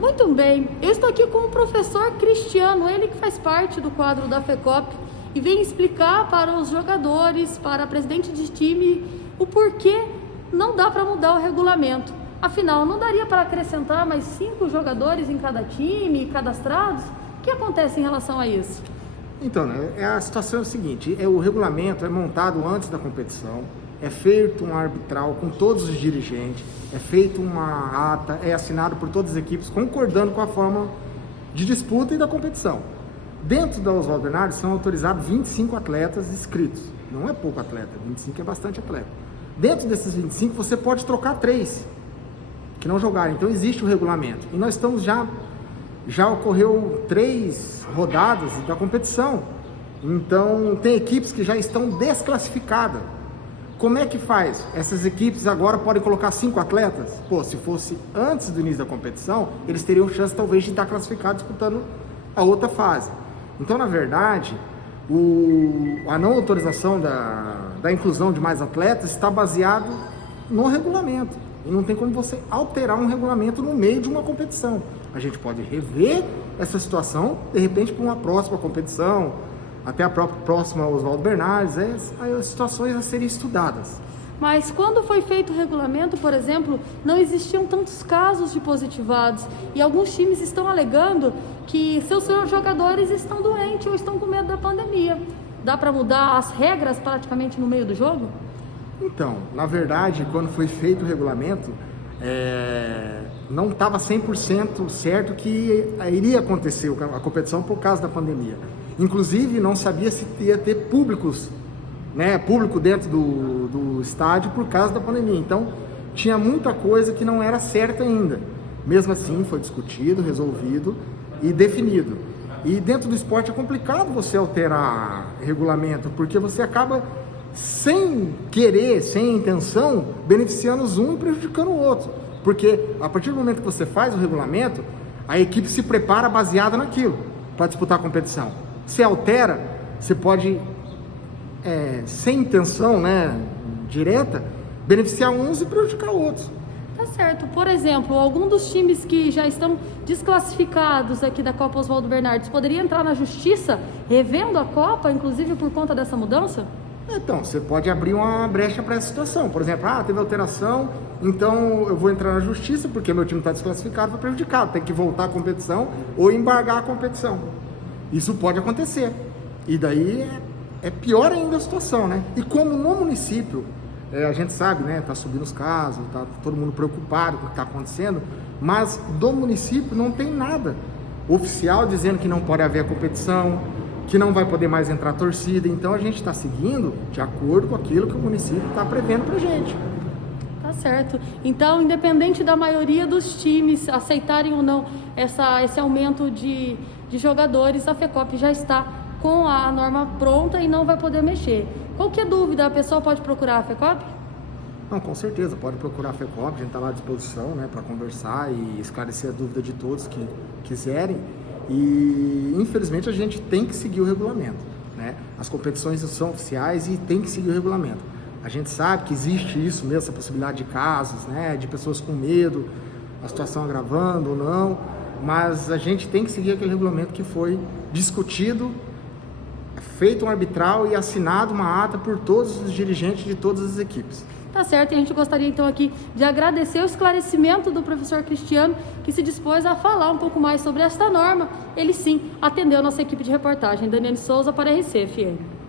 Muito bem, eu estou aqui com o professor Cristiano, ele que faz parte do quadro da FECOP e vem explicar para os jogadores, para a presidente de time, o porquê não dá para mudar o regulamento. Afinal, não daria para acrescentar mais 5 jogadores em cada time, cadastrados? O que acontece em relação a isso? Então, a situação é o seguinte, o regulamento é montado antes da competição, é feito um arbitral com todos os dirigentes, é feita uma ata, é assinado por todas as equipes, concordando com a forma de disputa e da competição. Dentro da Oswaldo Bernardes são autorizados 25 atletas inscritos, não é pouco atleta, 25 é bastante atleta. Dentro desses 25 você pode trocar 3 que não jogaram, então existe o regulamento. E nós estamos já ocorreu 3 rodadas da competição, então tem equipes que já estão desclassificadas. Como é que faz? Essas equipes agora podem colocar 5 atletas? Pô, se fosse antes do início da competição, eles teriam chance talvez de estar classificados disputando a outra fase. Então, na verdade, a não autorização da inclusão de mais atletas está baseado no regulamento. E não tem como você alterar um regulamento no meio de uma competição. A gente pode rever essa situação, de repente, para uma próxima competição, até a próxima Oswaldo Bernardes, as situações a serem estudadas. Mas quando foi feito o regulamento, por exemplo, não existiam tantos casos de positivados e alguns times estão alegando que seus jogadores estão doentes ou estão com medo da pandemia. Dá para mudar as regras praticamente no meio do jogo? Então, na verdade, quando foi feito o regulamento, não estava 100% certo que iria acontecer a competição por causa da pandemia. Inclusive, não sabia se ia ter público dentro do estádio por causa da pandemia. Então, tinha muita coisa que não era certa ainda. Mesmo assim, foi discutido, resolvido e definido. E dentro do esporte é complicado você alterar regulamento, porque você acaba, sem querer, sem intenção, beneficiando um e prejudicando o outro. Porque a partir do momento que você faz o regulamento, a equipe se prepara baseada naquilo, para disputar a competição. Se altera, você pode, sem intenção direta, beneficiar uns e prejudicar outros. Tá certo. Por exemplo, algum dos times que já estão desclassificados aqui da Copa Oswaldo Bernardes poderia entrar na justiça, revendo a Copa, inclusive por conta dessa mudança? Então, você pode abrir uma brecha para essa situação. Por exemplo, teve alteração, então eu vou entrar na justiça porque meu time está desclassificado, foi prejudicado. Tem que voltar à competição ou embargar a competição. Isso pode acontecer. E daí é pior ainda a situação, né? E como no município, a gente sabe, tá subindo os casos, tá todo mundo preocupado com o que está acontecendo, mas do município não tem nada oficial dizendo que não pode haver a competição, que não vai poder mais entrar torcida. Então a gente está seguindo de acordo com aquilo que o município está prevendo para a gente. Tá certo. Então, independente da maioria dos times aceitarem ou não esse aumento de jogadores, a FECOP já está com a norma pronta e não vai poder mexer. Qualquer dúvida, a pessoa pode procurar a FECOP? Não, com certeza, pode procurar a FECOP, a gente está lá à disposição para conversar e esclarecer a dúvida de todos que quiserem. E infelizmente a gente tem que seguir o regulamento, As competições são oficiais e tem que seguir o regulamento. A gente sabe que existe isso mesmo, essa possibilidade de casos, de pessoas com medo, a situação agravando ou não, mas a gente tem que seguir aquele regulamento que foi discutido, feito um arbitral e assinado uma ata por todos os dirigentes de todas as equipes. Tá certo, e a gente gostaria então aqui de agradecer o esclarecimento do professor Cristiano, que se dispôs a falar um pouco mais sobre esta norma. Ele sim atendeu a nossa equipe de reportagem. Daniele Souza para a RCFM.